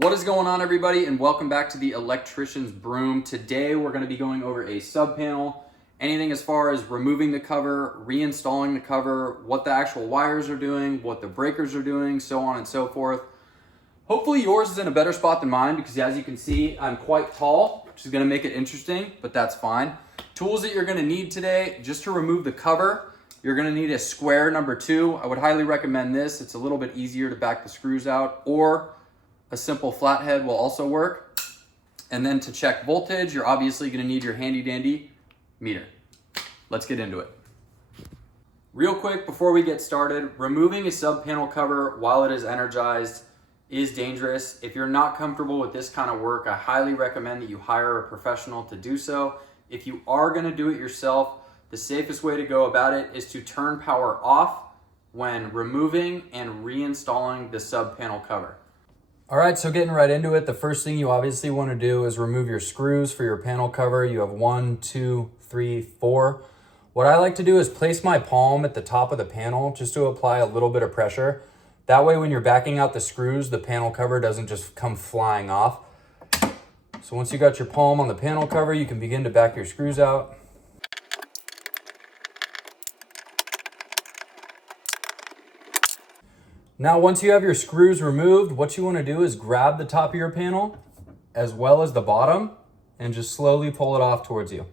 What is going on, everybody, and welcome back to the Electrician's Broom. Today we're going to be going over a sub panel, anything as far as removing the cover, reinstalling the cover, what the actual wires are doing, what the breakers are doing, so on and so forth. Hopefully yours is in a better spot than mine because, as you can see, I'm quite tall, which is going to make it interesting, but that's fine. Tools that you're going to need today, just to remove the cover, you're going to need a square number 2. I would highly recommend this. It's a little bit easier to back the screws out, or a simple flathead will also work. And then to check voltage, you're obviously going to need your handy dandy meter. Let's get into it. Real quick before we get started, removing a sub panel cover while it is energized is dangerous. If you're not comfortable with this kind of work, I highly recommend that you hire a professional to do so. If you are going to do it yourself, the safest way to go about it is to turn power off when removing and reinstalling the sub panel cover. All right, so getting right into it, the first thing you obviously want to do is remove your screws for your panel cover. You have 1, 2, 3, 4. What I like to do is place my palm at the top of the panel just to apply a little bit of pressure. That way when you're backing out the screws, the panel cover doesn't just come flying off. So once you got your palm on the panel cover, you can begin to back your screws out. Now, once you have your screws removed, what you want to do is grab the top of your panel as well as the bottom and just slowly pull it off towards you.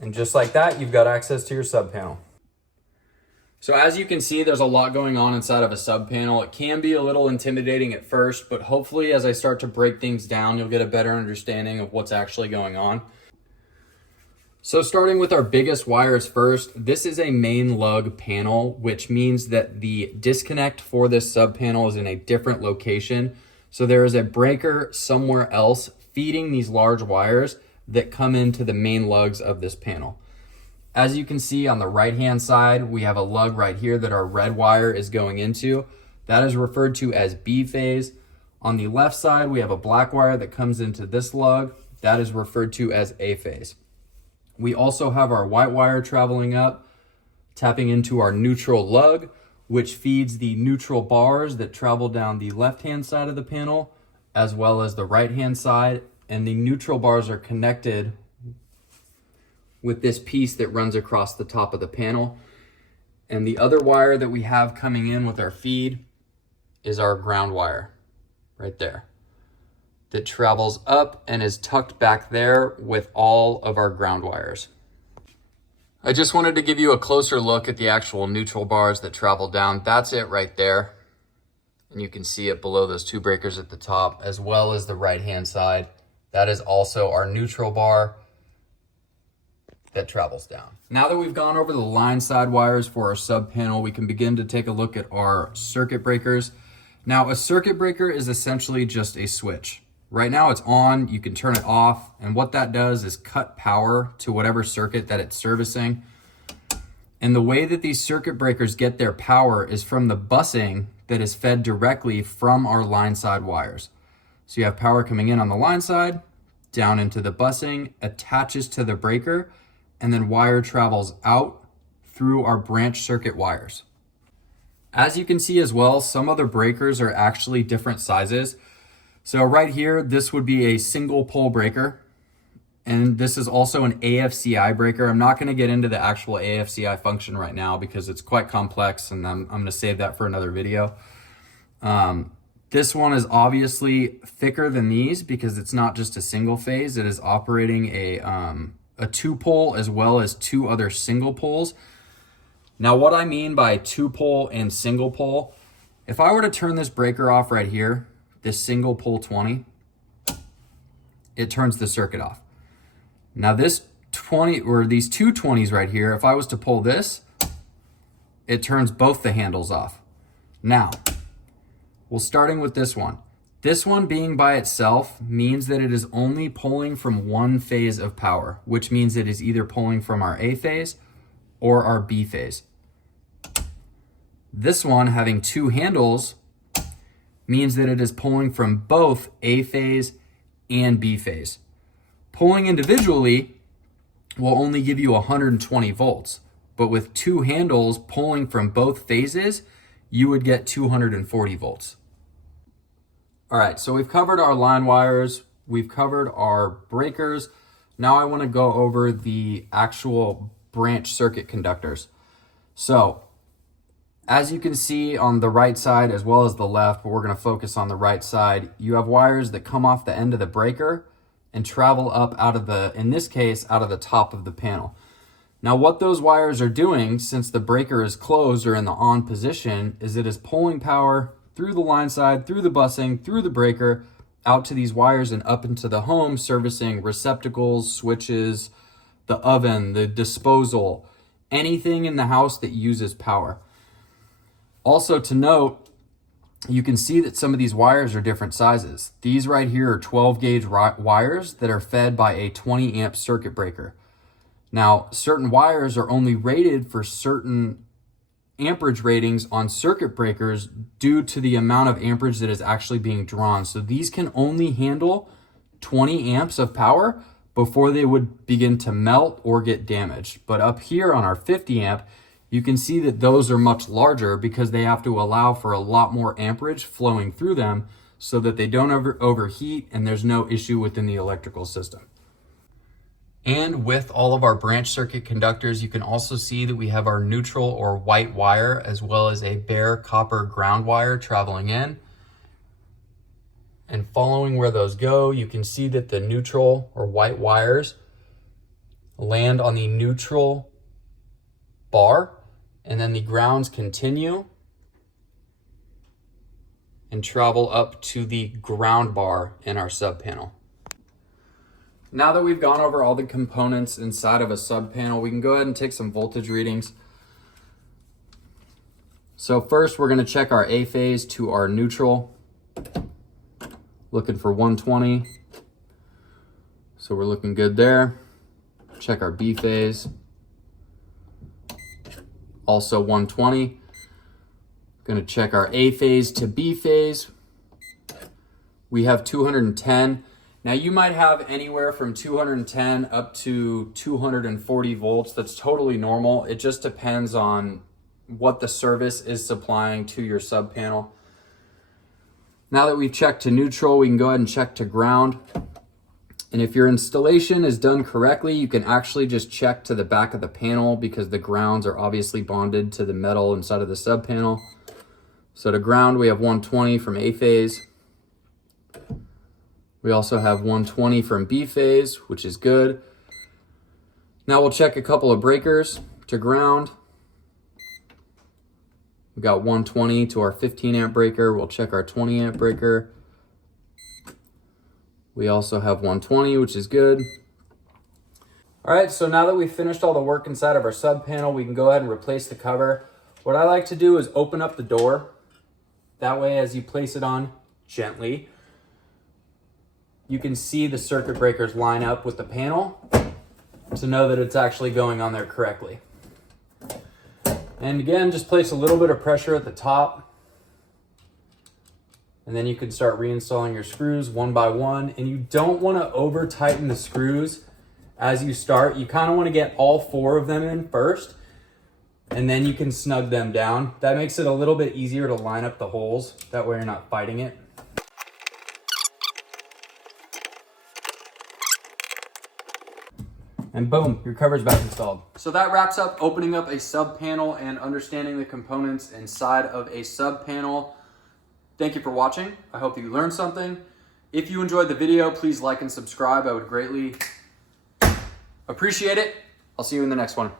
And just like that, you've got access to your sub panel. So as you can see, there's a lot going on inside of a sub panel. It can be a little intimidating at first, but hopefully as I start to break things down, you'll get a better understanding of what's actually going on. So starting with our biggest wires first, this is a main lug panel, which means that the disconnect for this sub panel is in a different location. So there is a breaker somewhere else feeding these large wires that come into the main lugs of this panel. As you can see on the right-hand side, we have a lug right here that our red wire is going into. That is referred to as B phase. On the left side, we have a black wire that comes into this lug. That is referred to as A phase. We also have our white wire traveling up, tapping into our neutral lug, which feeds the neutral bars that travel down the left-hand side of the panel, as well as the right-hand side. And the neutral bars are connected with this piece that runs across the top of the panel. And the other wire that we have coming in with our feed is our ground wire, right there, that travels up and is tucked back there with all of our ground wires. I just wanted to give you a closer look at the actual neutral bars that travel down. That's it right there. And you can see it below those 2 breakers at the top, as well as the right-hand side. That is also our neutral bar that travels down. Now that we've gone over the line side wires for our sub panel, we can begin to take a look at our circuit breakers. Now, a circuit breaker is essentially just a switch. Right now it's on, you can turn it off, and what that does is cut power to whatever circuit that it's servicing. And the way that these circuit breakers get their power is from the busing that is fed directly from our line side wires. So you have power coming in on the line side, down into the busing, attaches to the breaker, and then wire travels out through our branch circuit wires. As you can see as well, some other breakers are actually different sizes. So right here, this would be a single pole breaker. And this is also an AFCI breaker. I'm not gonna get into the actual AFCI function right now because it's quite complex, and I'm gonna save that for another video. This one is obviously thicker than these because it's not just a single phase. It is operating a 2-pole as well as 2 other single poles. Now what I mean by 2-pole and single pole, if I were to turn this breaker off right here, this single pole 20, it turns the circuit off. Now this 20, or these 2 20s right here, if I was to pull this, it turns both the handles off. Now, well, starting with this one. This one being by itself means that it is only pulling from one phase of power, which means it is either pulling from our A phase or our B phase. This one having 2 handles means that it is pulling from both A phase and B phase. Pulling individually will only give you 120 volts, but with 2 handles pulling from both phases, you would get 240 volts. All right, so we've covered our line wires, we've covered our breakers. Now I want to go over the actual branch circuit conductors. So as you can see on the right side as well as the left, but we're going to focus on the right side, you have wires that come off the end of the breaker and travel up out of the, in this case, out of the top of the panel. Now what those wires are doing, since the breaker is closed or in the on position, is it is pulling power through the line side, through the busing, through the breaker, out to these wires and up into the home, servicing receptacles, switches, the oven, the disposal, anything in the house that uses power. Also to note, you can see that some of these wires are different sizes. These right here are 12 gauge wires that are fed by a 20 amp circuit breaker. Now, certain wires are only rated for certain amperage ratings on circuit breakers due to the amount of amperage that is actually being drawn. So these can only handle 20 amps of power before they would begin to melt or get damaged. But up here on our 50 amp, you can see that those are much larger because they have to allow for a lot more amperage flowing through them so that they don't overheat and there's no issue within the electrical system. And with all of our branch circuit conductors, you can also see that we have our neutral or white wire as well as a bare copper ground wire traveling in. And following where those go, you can see that the neutral or white wires land on the neutral bar, and then the grounds continue and travel up to the ground bar in our sub panel. Now that we've gone over all the components inside of a sub panel, we can go ahead and take some voltage readings. So first we're going to check our A phase to our neutral, looking for 120. So we're looking good there. Check our B phase. Also 120. Going to check our A phase to B phase. We have 210. Now you might have anywhere from 210 up to 240 volts. That's totally normal. It just depends on what the service is supplying to your sub panel. Now that we've checked to neutral, we can go ahead and check to ground. And if your installation is done correctly, you can actually just check to the back of the panel because the grounds are obviously bonded to the metal inside of the sub panel. So to ground, we have 120 from A phase. We also have 120 from B phase, which is good. Now we'll check a couple of breakers to ground. We got 120 to our 15 amp breaker. We'll check our 20 amp breaker. We also have 120, which is good. All right, so now that we've finished all the work inside of our sub panel, we can go ahead and replace the cover. What I like to do is open up the door. That way, as you place it on gently, you can see the circuit breakers line up with the panel to know that it's actually going on there correctly. And again, just place a little bit of pressure at the top. And then you can start reinstalling your screws one by one. And you don't want to over tighten the screws as you start. You kind of want to get all 4 of them in first, and then you can snug them down. That makes it a little bit easier to line up the holes. That way you're not fighting it. And boom, your cover's back installed. So that wraps up opening up a sub panel and understanding the components inside of a sub panel. Thank you for watching. I hope you learned something. If you enjoyed the video, please like and subscribe. I would greatly appreciate it. I'll see you in the next one.